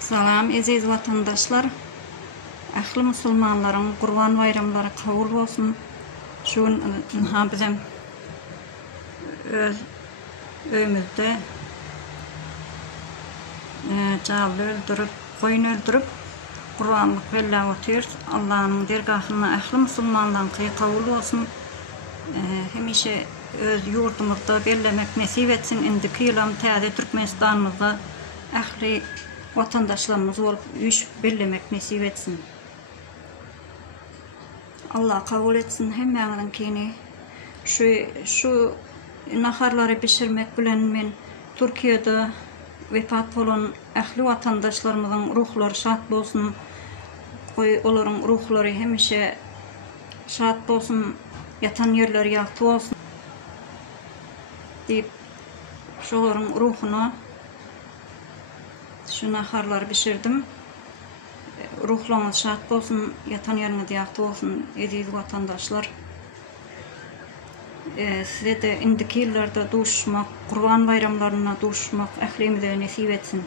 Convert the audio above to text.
Salam aziz vatandaşlar. Ahli musulmanların Kurban bayramları kabul olsun. Şu bizim öz öyümüzde canlı öldürüp, koyun öldürüp Kurbanlık bella otuyoruz. Allah'ın dergahına ahli musulmandan kabul olsun. Hemişe öz yurdumuzda bellemek nasip etsin. Indiki yılam təze Türkmenistanımızda ahli vatandaşlarımız olup iş bellemek nasip etsin. Allah kabul etsin hemmeğinin kini. Şu naharları pişirmek bilen men Türkiye'de vefat olan ahli vatandaşlarımızın ruhları şad bolsun. Onların ruhları hemişe şad bolsun. Yatan yerleri yaktı olsun deyip şoların ruhuna şu naharları pişirdim. Ruhlarınız şad bolsun, yatan yeriniz yaktı olsun aziz vatandaşlar. Size de indiki yıllarda duşmak, Kurban bayramlarına duşmak ahlimize nasip etsin.